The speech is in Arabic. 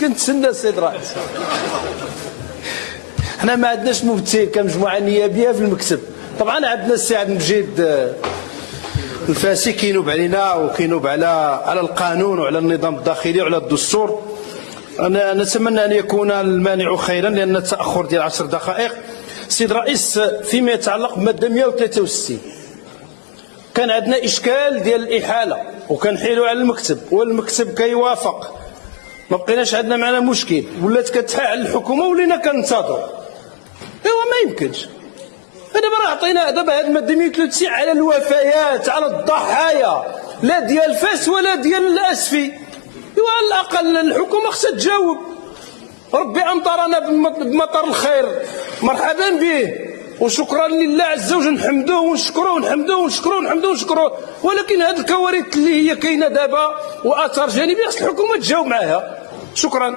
كنتسنى السيد الرئيس. حنا ما عندناش ممثل كمجموعه نيابيه في المكتب. طبعا عندنا السي عبد المجيد الفاسي كينوب علينا وكينوب على القانون وعلى النظام الداخلي وعلى الدستور. انا نتمنى ان يكون المانع خيرا لان التاخر ديال 10 دقائق. السيد الرئيس، فيما يتعلق بماده 163 كان عندنا اشكال ديال الاحاله وكنحيلوا على المكتب والمكتب كيوافق، ما بقيناش عندنا معنا مشكل، ولات كتحال الحكومه ولينا كننتظروا. ايوا ما يمكنش. دابا راه عطينا دابا هاد الماده 163 على الوفيات، على الضحايا، لا ديال فاس ولا ديال الاسفي. ايوا على الاقل الحكومه خصها تجاوب. ربي امطرنا بمطر الخير، مرحبا به وشكرا لله عز وجل، نحمدوه ونشكروه ونحمدوه ونشكروه ونحمدوه ونشكروه. ولكن هاد الكوارث اللي هي كاينه دابا واثار جانبيه خص الحكومه تجاوب معاها. شكرا.